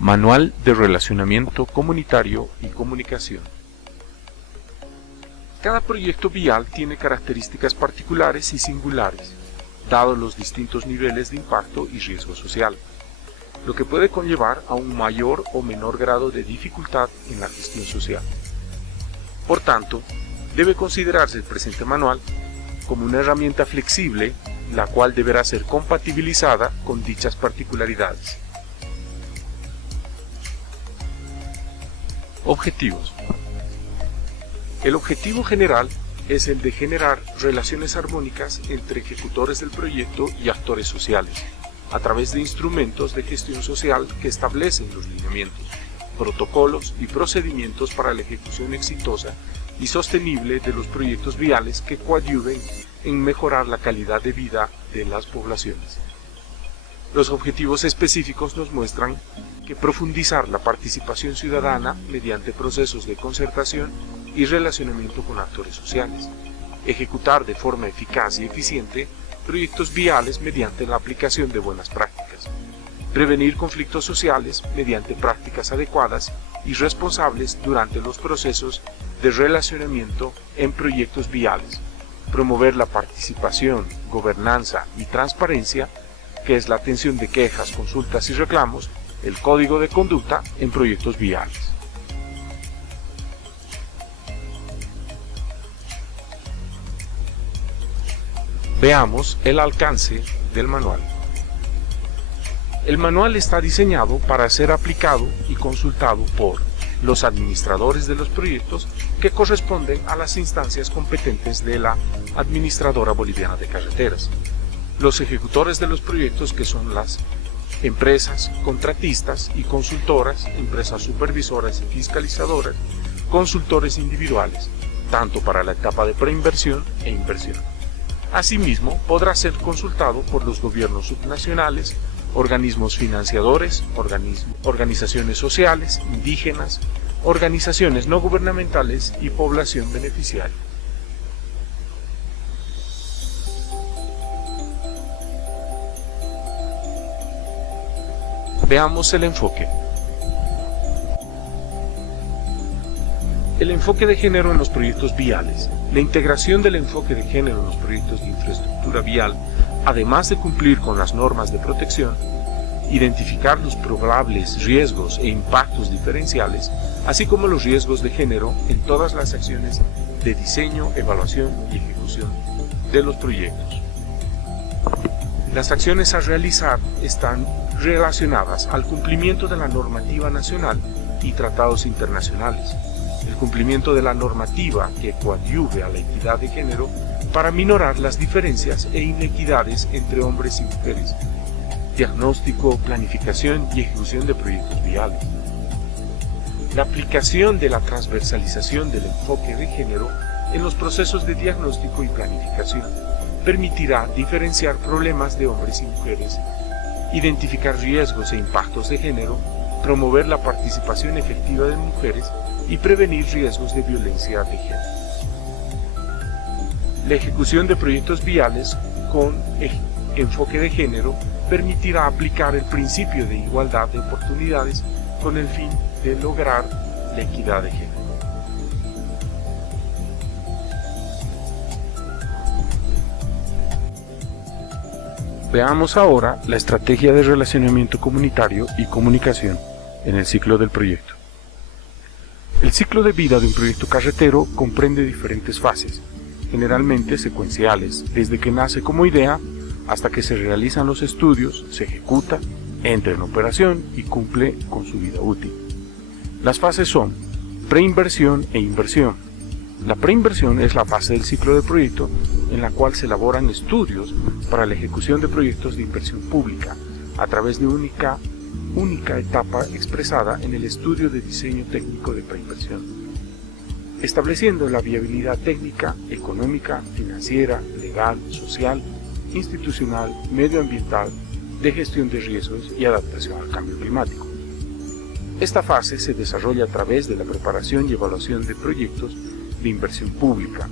Manual de Relacionamiento Comunitario y Comunicación. Cada proyecto vial tiene características particulares y singulares, dados los distintos niveles de impacto y riesgo social, lo que puede conllevar a un mayor o menor grado de dificultad en la gestión social. Por tanto, debe considerarse el presente manual como una herramienta flexible, la cual deberá ser compatibilizada con dichas particularidades. Objetivos. El objetivo general es el de generar relaciones armónicas entre ejecutores del proyecto y actores sociales, a través de instrumentos de gestión social que establecen los lineamientos, protocolos y procedimientos para la ejecución exitosa y sostenible de los proyectos viales que coadyuven en mejorar la calidad de vida de las poblaciones. Los objetivos específicos nos muestran que profundizar la participación ciudadana mediante procesos de concertación y relacionamiento con actores sociales, ejecutar de forma eficaz y eficiente proyectos viales mediante la aplicación de buenas prácticas, prevenir conflictos sociales mediante prácticas adecuadas y responsables durante los procesos de relacionamiento en proyectos viales, promover la participación, gobernanza y transparencia, que es la atención de quejas, consultas y reclamos, el código de conducta en proyectos viales. Veamos el alcance del manual. El manual está diseñado para ser aplicado y consultado por los administradores de los proyectos que corresponden a las instancias competentes de la Administradora Boliviana de Carreteras, los ejecutores de los proyectos que son las empresas, contratistas y consultoras, empresas supervisoras y fiscalizadoras, consultores individuales, tanto para la etapa de preinversión e inversión. Asimismo, podrá ser consultado por los gobiernos subnacionales, organismos financiadores, organizaciones sociales, indígenas, organizaciones no gubernamentales y población beneficiaria. Veamos el enfoque. El enfoque de género en los proyectos viales. La integración del enfoque de género en los proyectos de infraestructura vial, además de cumplir con las normas de protección, identificar los probables riesgos e impactos diferenciales, así como los riesgos de género en todas las acciones de diseño, evaluación y ejecución de los proyectos. Las acciones a realizar están relacionadas al cumplimiento de la normativa nacional y tratados internacionales, el cumplimiento de la normativa que coadyuve a la equidad de género para minorar las diferencias e inequidades entre hombres y mujeres, diagnóstico, planificación y ejecución de proyectos viales. La aplicación de la transversalización del enfoque de género en los procesos de diagnóstico y planificación permitirá diferenciar problemas de hombres y mujeres, identificar riesgos e impactos de género, promover la participación efectiva de mujeres y prevenir riesgos de violencia de género. La ejecución de proyectos viales con enfoque de género permitirá aplicar el principio de igualdad de oportunidades con el fin de lograr la equidad de género. Veamos ahora la estrategia de relacionamiento comunitario y comunicación en el ciclo del proyecto. El ciclo de vida de un proyecto carretero comprende diferentes fases, generalmente secuenciales, desde que nace como idea hasta que se realizan los estudios, se ejecuta, entra en operación y cumple con su vida útil. Las fases son preinversión e inversión. La preinversión es la fase del ciclo del proyecto en la cual se elaboran estudios para la ejecución de proyectos de inversión pública a través de única etapa expresada en el estudio de diseño técnico de preinversión, estableciendo la viabilidad técnica, económica, financiera, legal, social, institucional, medioambiental, de gestión de riesgos y adaptación al cambio climático. Esta fase se desarrolla a través de la preparación y evaluación de proyectos de inversión pública.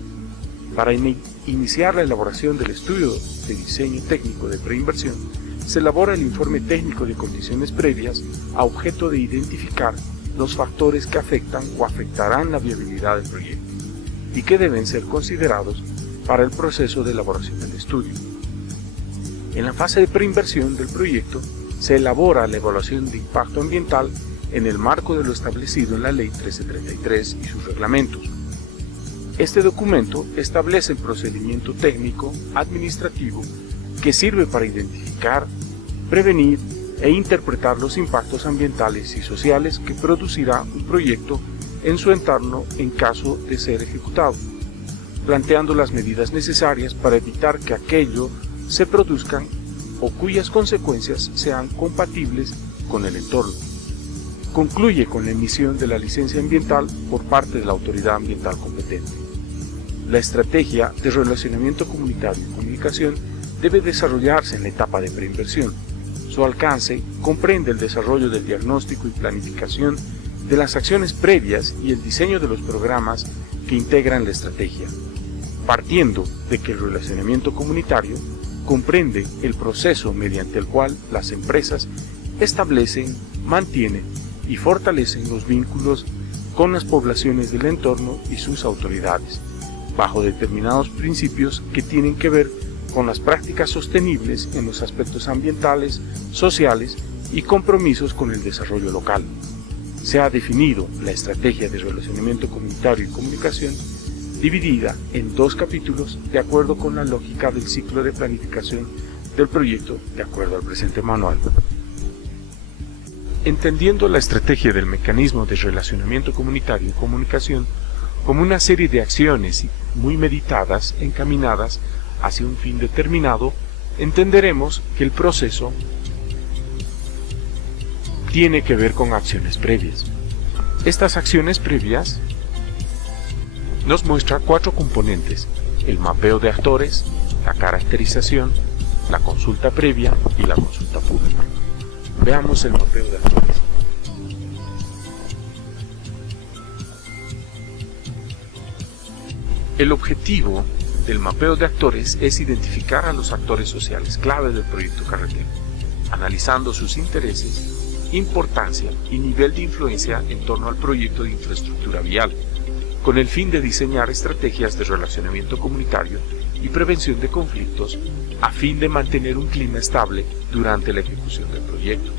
Para iniciar la elaboración del estudio de diseño técnico de preinversión, se elabora el informe técnico de condiciones previas a objeto de identificar los factores que afectan o afectarán la viabilidad del proyecto y que deben ser considerados para el proceso de elaboración del estudio. En la fase de preinversión del proyecto se elabora la evaluación de impacto ambiental en el marco de lo establecido en la Ley 1333 y sus reglamentos. Este documento establece el procedimiento técnico administrativo que sirve para identificar, prevenir e interpretar los impactos ambientales y sociales que producirá un proyecto en su entorno en caso de ser ejecutado, planteando las medidas necesarias para evitar que aquello se produzcan o cuyas consecuencias sean compatibles con el entorno. Concluye con la emisión de la licencia ambiental por parte de la autoridad ambiental competente. La estrategia de relacionamiento comunitario y comunicación debe desarrollarse en la etapa de preinversión. Su alcance comprende el desarrollo del diagnóstico y planificación de las acciones previas y el diseño de los programas que integran la estrategia, partiendo de que el relacionamiento comunitario comprende el proceso mediante el cual las empresas establecen, mantienen y fortalecen los vínculos con las poblaciones del entorno y sus autoridades, bajo determinados principios que tienen que ver con las prácticas sostenibles en los aspectos ambientales, sociales y compromisos con el desarrollo local. Se ha definido la estrategia de relacionamiento comunitario y comunicación dividida en 2 capítulos de acuerdo con la lógica del ciclo de planificación del proyecto de acuerdo al presente manual. Entendiendo la estrategia del mecanismo de relacionamiento comunitario y comunicación como una serie de acciones muy meditadas encaminadas hacia un fin determinado, entenderemos que el proceso tiene que ver con acciones previas. Estas acciones previas nos muestran 4 componentes: el mapeo de actores, la caracterización, la consulta previa y la consulta pública. Veamos el mapeo de actores. El objetivo del mapeo de actores es identificar a los actores sociales clave del proyecto carretero, analizando sus intereses, importancia y nivel de influencia en torno al proyecto de infraestructura vial, con el fin de diseñar estrategias de relacionamiento comunitario y prevención de conflictos a fin de mantener un clima estable durante la ejecución del proyecto.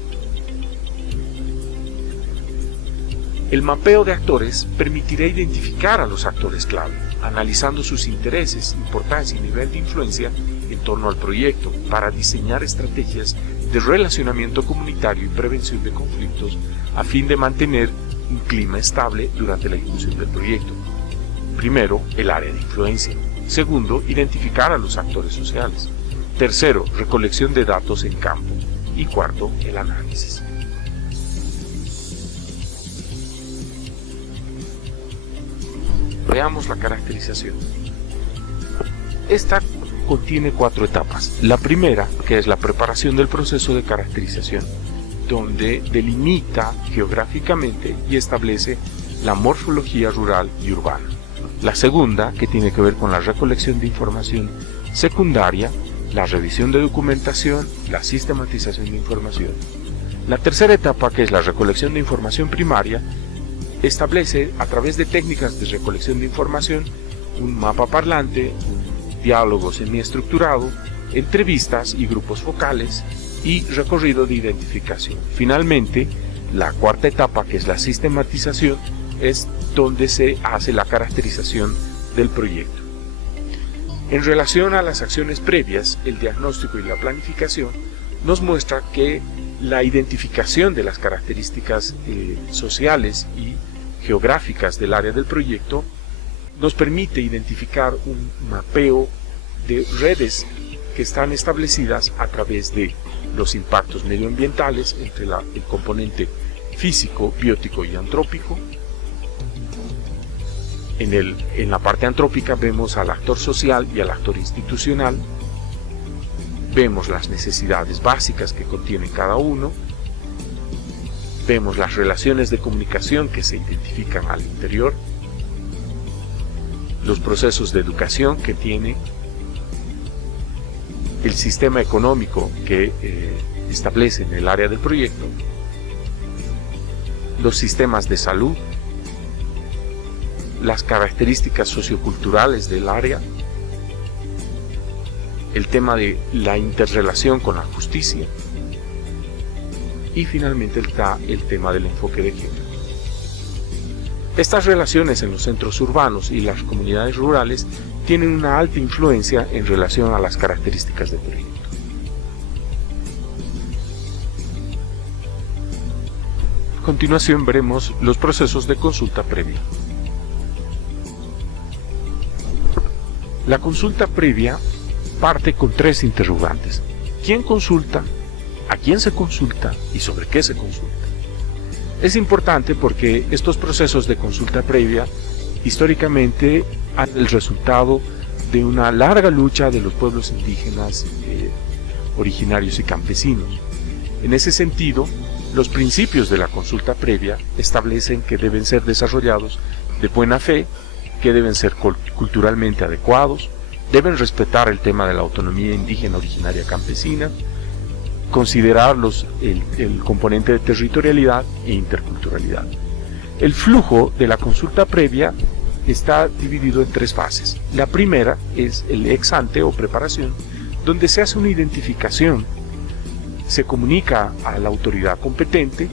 El mapeo de actores permitirá identificar a los actores clave, analizando sus intereses, importancia y nivel de influencia en torno al proyecto para diseñar estrategias de relacionamiento comunitario y prevención de conflictos a fin de mantener un clima estable durante la ejecución del proyecto. Primero, el área de influencia. Segundo, identificar a los actores sociales. Tercero, recolección de datos en campo. Y cuarto, el análisis. Veamos la caracterización. Esta contiene 4 etapas. La primera, que es la preparación del proceso de caracterización, donde delimita geográficamente y establece la morfología rural y urbana. La segunda, que tiene que ver con la recolección de información secundaria, la revisión de documentación, la sistematización de información. La tercera etapa, que es la recolección de información primaria, establece a través de técnicas de recolección de información un mapa parlante, un diálogo semiestructurado, entrevistas y grupos focales y recorrido de identificación. Finalmente, la cuarta etapa, que es la sistematización, es donde se hace la caracterización del proyecto. En relación a las acciones previas, el diagnóstico y la planificación nos muestra que la identificación de las características sociales y geográficas del área del proyecto nos permite identificar un mapeo de redes que están establecidas a través de los impactos medioambientales entre el componente físico, biótico y antrópico. En la parte antrópica vemos al actor social y al actor institucional, vemos las necesidades básicas que contiene cada uno, vemos las relaciones de comunicación que se identifican al interior, los procesos de educación que tiene, el sistema económico que establece en el área del proyecto, los sistemas de salud, las características socioculturales del área, el tema de la interrelación con la justicia y finalmente está el tema del enfoque de género. Estas relaciones en los centros urbanos y las comunidades rurales tienen una alta influencia en relación a las características del proyecto. A continuación veremos los procesos de consulta previa. La consulta previa parte con tres interrogantes: ¿quién consulta?, ¿a quién se consulta? ¿Y sobre qué se consulta? Es importante porque estos procesos de consulta previa históricamente han el resultado de una larga lucha de los pueblos indígenas originarios y campesinos. En ese sentido, los principios de la consulta previa establecen que deben ser desarrollados de buena fe, que deben ser culturalmente adecuados, deben respetar el tema de la autonomía indígena originaria campesina, considerar el componente de territorialidad e interculturalidad. El flujo de la consulta previa está dividido en tres fases. La primera es el ex ante o preparación, donde se hace una identificación, se comunica a la autoridad competente,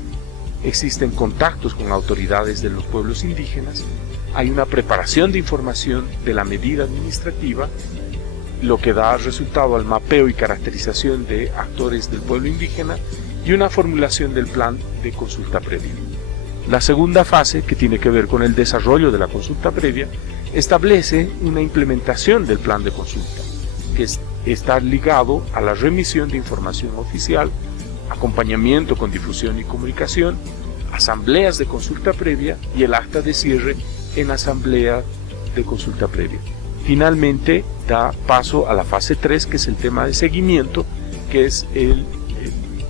existen contactos con autoridades de los pueblos indígenas, hay una preparación de información de la medida administrativa, lo que da resultado al mapeo y caracterización de actores del pueblo indígena y una formulación del plan de consulta previa. La segunda fase, que tiene que ver con el desarrollo de la consulta previa, establece una implementación del plan de consulta, que está ligado a la remisión de información oficial, acompañamiento con difusión y comunicación, asambleas de consulta previa y el acta de cierre en asamblea de consulta previa. Finalmente da paso a la fase 3, que es el tema de seguimiento, que es el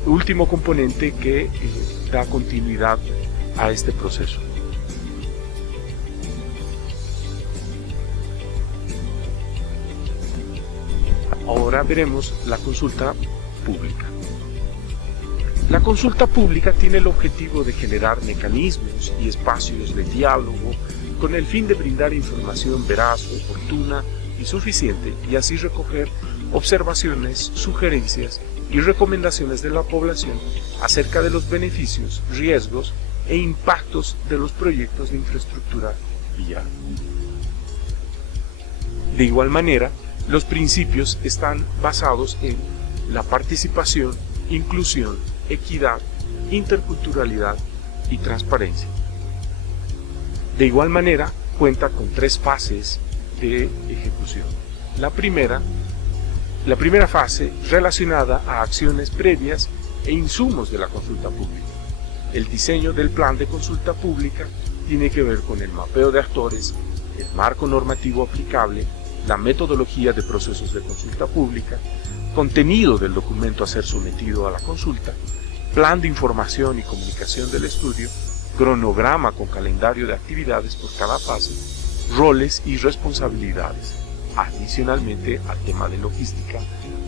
último componente que da continuidad a este proceso. Ahora veremos la consulta pública. La consulta pública tiene el objetivo de generar mecanismos y espacios de diálogo con el fin de brindar información veraz, oportuna y suficiente, y así recoger observaciones, sugerencias y recomendaciones de la población acerca de los beneficios, riesgos e impactos de los proyectos de infraestructura vial. De igual manera, los principios están basados en la participación, inclusión, equidad, interculturalidad y transparencia. De igual manera, cuenta con tres fases de ejecución. La primera fase relacionada a acciones previas e insumos de la consulta pública. El diseño del plan de consulta pública tiene que ver con el mapeo de actores, el marco normativo aplicable, la metodología de procesos de consulta pública, contenido del documento a ser sometido a la consulta, plan de información y comunicación del estudio, cronograma con calendario de actividades por cada fase, roles y responsabilidades, adicionalmente al tema de logística,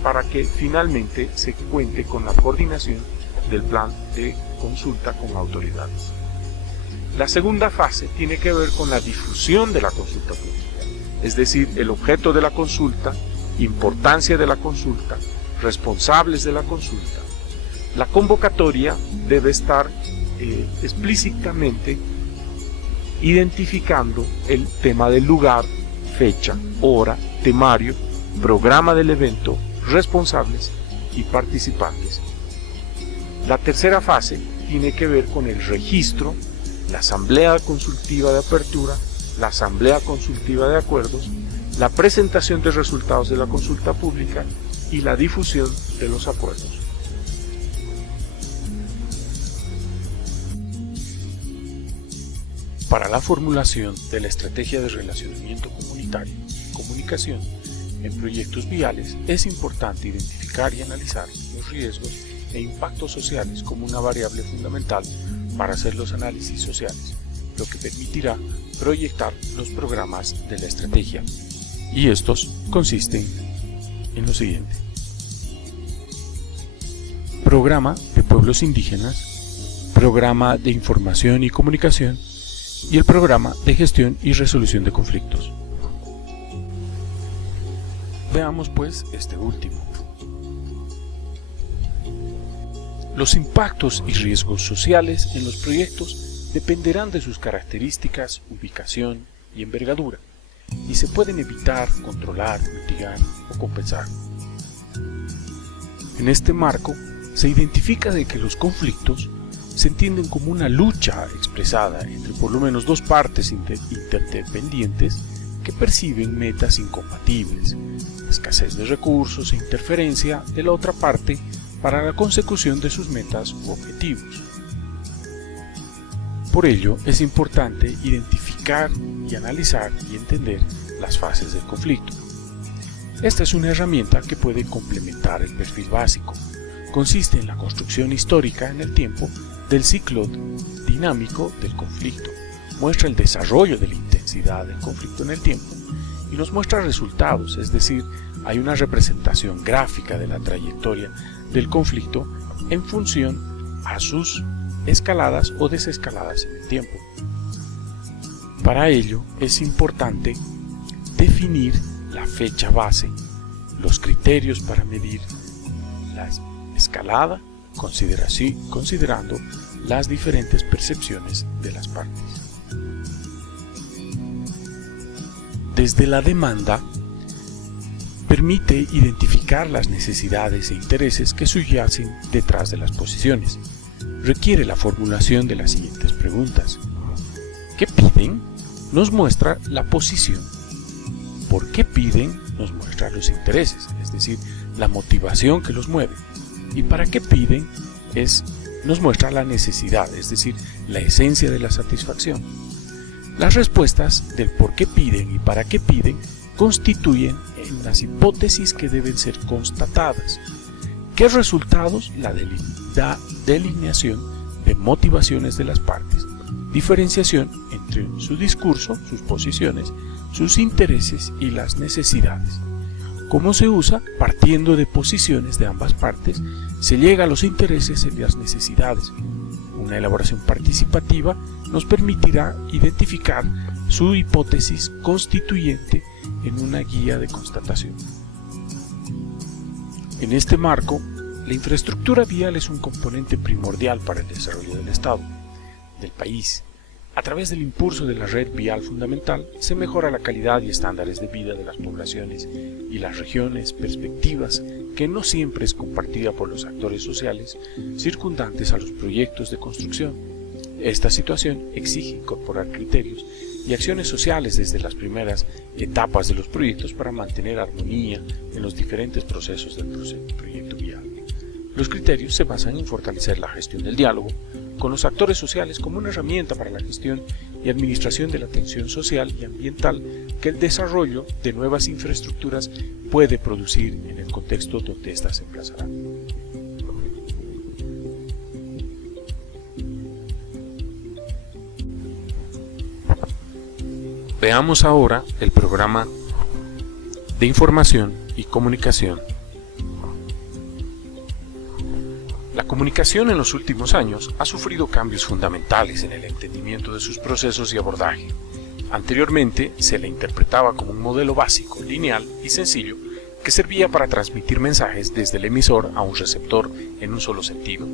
para que finalmente se cuente con la coordinación del plan de consulta con autoridades. La segunda fase tiene que ver con la difusión de la consulta pública, es decir, el objeto de la consulta, importancia de la consulta, responsables de la consulta. La convocatoria debe estar explícitamente identificando el tema del lugar, fecha, hora, temario, programa del evento, responsables y participantes. La tercera fase tiene que ver con el registro, la asamblea consultiva de apertura, la asamblea consultiva de acuerdos, la presentación de resultados de la consulta pública y la difusión de los acuerdos. Para la formulación de la estrategia de relacionamiento comunitario y comunicación en proyectos viales, es importante identificar y analizar los riesgos e impactos sociales como una variable fundamental para hacer los análisis sociales, lo que permitirá proyectar los programas de la estrategia. Y estos consisten en lo siguiente: Programa de Pueblos Indígenas, Programa de Información y Comunicación y el Programa de Gestión y Resolución de Conflictos. Veamos pues este último. Los impactos y riesgos sociales en los proyectos dependerán de sus características, ubicación y envergadura, y se pueden evitar, controlar, mitigar o compensar. En este marco, se identifica de que los conflictos se entienden como una lucha expresada entre por lo menos dos partes interdependientes que perciben metas incompatibles, escasez de recursos e interferencia de la otra parte para la consecución de sus metas u objetivos. Por ello, es importante identificar y analizar y entender las fases del conflicto. Esta es una herramienta que puede complementar el perfil básico. Consiste en la construcción histórica en el tiempo del ciclo dinámico del conflicto, muestra el desarrollo de la intensidad del conflicto en el tiempo y nos muestra resultados, es decir, hay una representación gráfica de la trayectoria del conflicto en función a sus escaladas o desescaladas en el tiempo. Para ello es importante definir la fecha base, los criterios para medir la escalada, considerando las diferentes percepciones de las partes. Desde la demanda, permite identificar las necesidades e intereses que subyacen detrás de las posiciones. Requiere la formulación de las siguientes preguntas. ¿Qué piden? Nos muestra la posición. ¿Por qué piden? Nos muestra los intereses, es decir, la motivación que los mueve. ¿Y para qué piden? Nos muestra la necesidad, es decir, la esencia de la satisfacción. Las respuestas del por qué piden y para qué piden constituyen las hipótesis que deben ser constatadas. ¿Qué resultados? La delineación de motivaciones de las partes, diferenciación entre su discurso, sus posiciones, sus intereses y las necesidades. ¿Cómo se usa? Partiendo de posiciones de ambas partes, se llega a los intereses y las necesidades. Una elaboración participativa nos permitirá identificar su hipótesis constituyente en una guía de constatación. En este marco, la infraestructura vial es un componente primordial para el desarrollo del Estado, del país. A través del impulso de la red vial fundamental, se mejora la calidad y estándares de vida de las poblaciones y las regiones, perspectivas que no siempre es compartida por los actores sociales circundantes a los proyectos de construcción. Esta situación exige incorporar criterios y acciones sociales desde las primeras etapas de los proyectos para mantener armonía en los diferentes procesos del proyecto vial. Los criterios se basan en fortalecer la gestión del diálogo con los actores sociales como una herramienta para la gestión y administración de la atención social y ambiental que el desarrollo de nuevas infraestructuras puede producir en el contexto donde éstas se emplazarán. Veamos ahora el programa de información y comunicación. La comunicación en los últimos años ha sufrido cambios fundamentales en el entendimiento de sus procesos y abordaje. Anteriormente se le interpretaba como un modelo básico, lineal y sencillo que servía para transmitir mensajes desde el emisor a un receptor en un solo sentido.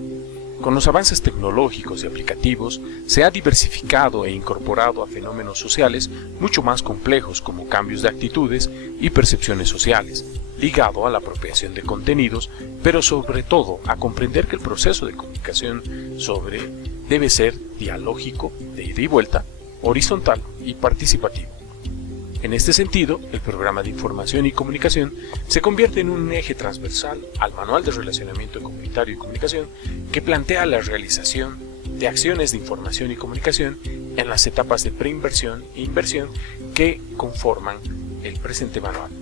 Con los avances tecnológicos y aplicativos se ha diversificado e incorporado a fenómenos sociales mucho más complejos como cambios de actitudes y percepciones sociales, ligado a la apropiación de contenidos, pero sobre todo a comprender que el proceso de comunicación debe ser dialógico, de ida y vuelta, horizontal y participativo. En este sentido, el programa de información y comunicación se convierte en un eje transversal al Manual de Relacionamiento Comunitario y Comunicación que plantea la realización de acciones de información y comunicación en las etapas de preinversión e inversión que conforman el presente manual.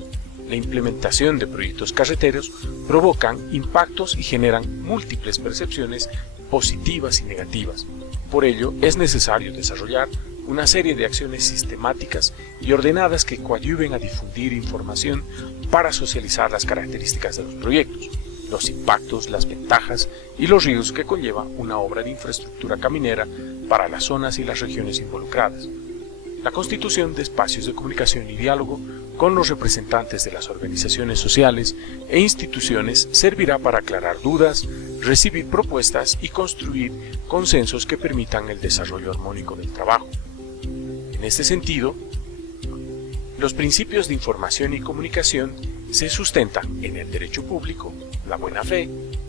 La implementación de proyectos carreteros provocan impactos y generan múltiples percepciones positivas y negativas. Por ello, es necesario desarrollar una serie de acciones sistemáticas y ordenadas que coadyuven a difundir información para socializar las características de los proyectos. los impactos, las ventajas y los riesgos que conlleva una obra de infraestructura caminera para las zonas y las regiones involucradas. La constitución de espacios de comunicación y diálogo con los representantes de las organizaciones sociales e instituciones servirá para aclarar dudas, recibir propuestas y construir consensos que permitan el desarrollo armónico del trabajo. En este sentido, los principios de información y comunicación se sustentan en el derecho público, la buena fe,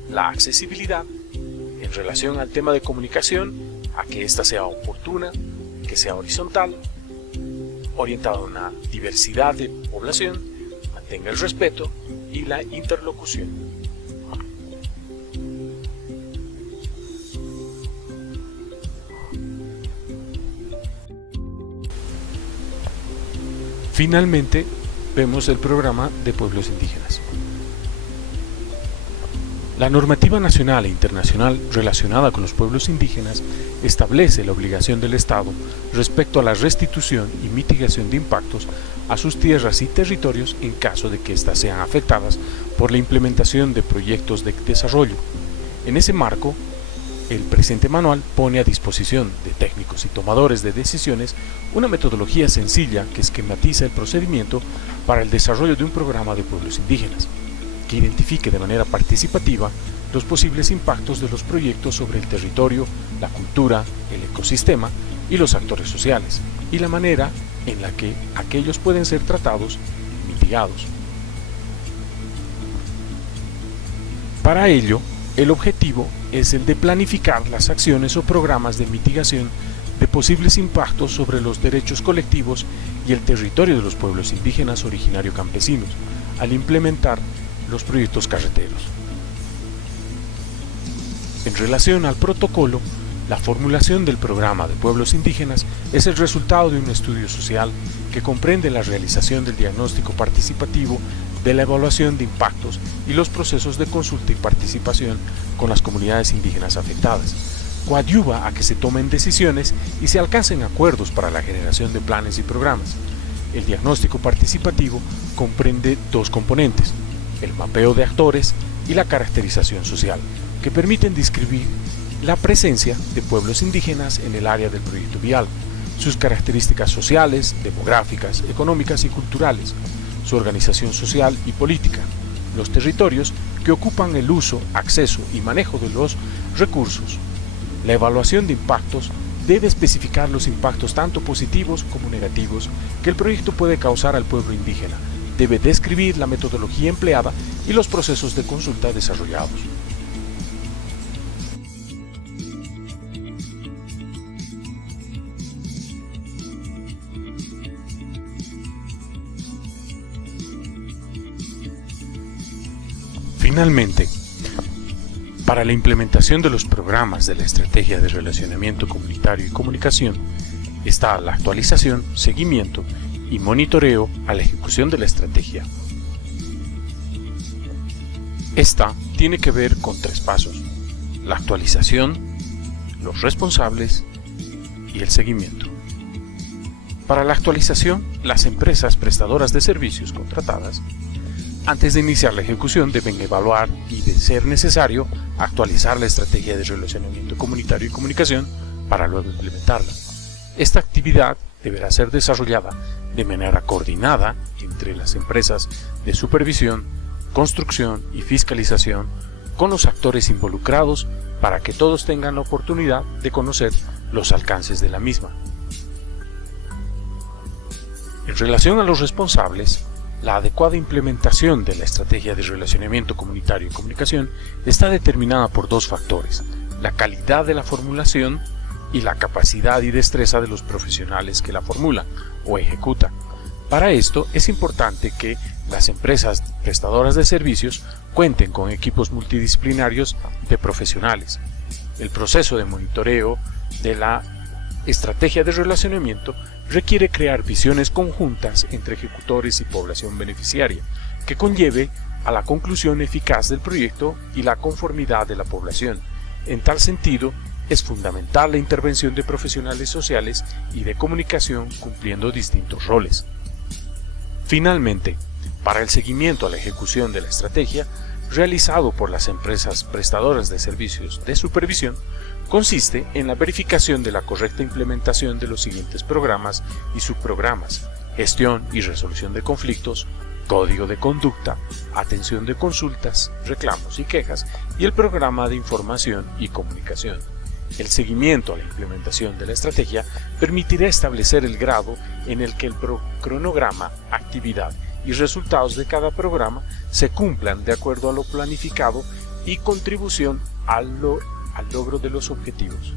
la accesibilidad, en relación al tema de comunicación, a que ésta sea oportuna, que sea horizontal, orientada a una diversidad de población, mantenga el respeto y la interlocución. Finalmente, vemos el programa de pueblos indígenas. La normativa nacional e internacional relacionada con los pueblos indígenas establece la obligación del Estado respecto a la restitución y mitigación de impactos a sus tierras y territorios en caso de que éstas sean afectadas por la implementación de proyectos de desarrollo. En ese marco, el presente manual pone a disposición de técnicos y tomadores de decisiones una metodología sencilla que esquematiza el procedimiento para el desarrollo de un programa de pueblos indígenas, que identifique de manera participativa los posibles impactos de los proyectos sobre el territorio, la cultura, el ecosistema y los actores sociales, y la manera en la que aquellos pueden ser tratados y mitigados. Para ello, el objetivo es el de planificar las acciones o programas de mitigación de posibles impactos sobre los derechos colectivos y el territorio de los pueblos indígenas originario campesinos, al implementar los proyectos carreteros. En relación al protocolo, la formulación del programa de pueblos indígenas es el resultado de un estudio social que comprende la realización del diagnóstico participativo, de la evaluación de impactos y los procesos de consulta y participación con las comunidades indígenas afectadas. Coadyuva a que se tomen decisiones y se alcancen acuerdos para la generación de planes y programas. El diagnóstico participativo comprende dos componentes: el mapeo de actores y la caracterización social, que permiten describir la presencia de pueblos indígenas en el área del proyecto vial, sus características sociales, demográficas, económicas y culturales, su organización social y política, los territorios que ocupan el uso, acceso y manejo de los recursos. La evaluación de impactos debe especificar los impactos tanto positivos como negativos que el proyecto puede causar al pueblo indígena. Debe describir la metodología empleada y los procesos de consulta desarrollados. Finalmente, para la implementación de los programas de la Estrategia de Relacionamiento Comunitario y Comunicación está la actualización, seguimiento y monitoreo a la ejecución de la estrategia. Esta tiene que ver con tres pasos: la actualización, los responsables y el seguimiento. Para la actualización, las empresas prestadoras de servicios contratadas, antes de iniciar la ejecución, deben evaluar y, de ser necesario, actualizar la estrategia de relacionamiento comunitario y comunicación para luego implementarla. Esta actividad deberá ser desarrollada de manera coordinada entre las empresas de supervisión, construcción y fiscalización con los actores involucrados para que todos tengan la oportunidad de conocer los alcances de la misma. En relación a los responsables, la adecuada implementación de la estrategia de relacionamiento comunitario y comunicación está determinada por dos factores: la calidad de la formulación y la capacidad y destreza de los profesionales que la formulan o ejecutan. Para esto es importante que las empresas prestadoras de servicios cuenten con equipos multidisciplinarios de profesionales. El proceso de monitoreo de la estrategia de relacionamiento requiere crear visiones conjuntas entre ejecutores y población beneficiaria, que conlleve a la conclusión eficaz del proyecto y la conformidad de la población. En tal sentido, es fundamental la intervención de profesionales sociales y de comunicación cumpliendo distintos roles. Finalmente, para el seguimiento a la ejecución de la estrategia, realizado por las empresas prestadoras de servicios de supervisión consiste en la verificación de la correcta implementación de los siguientes programas y subprogramas: gestión y resolución de conflictos, código de conducta, atención de consultas, reclamos y quejas, y el programa de información y comunicación. El seguimiento a la implementación de la estrategia permitirá establecer el grado en el que el cronograma, actividad y resultados de cada programa se cumplan de acuerdo a lo planificado y contribución al logro de los objetivos.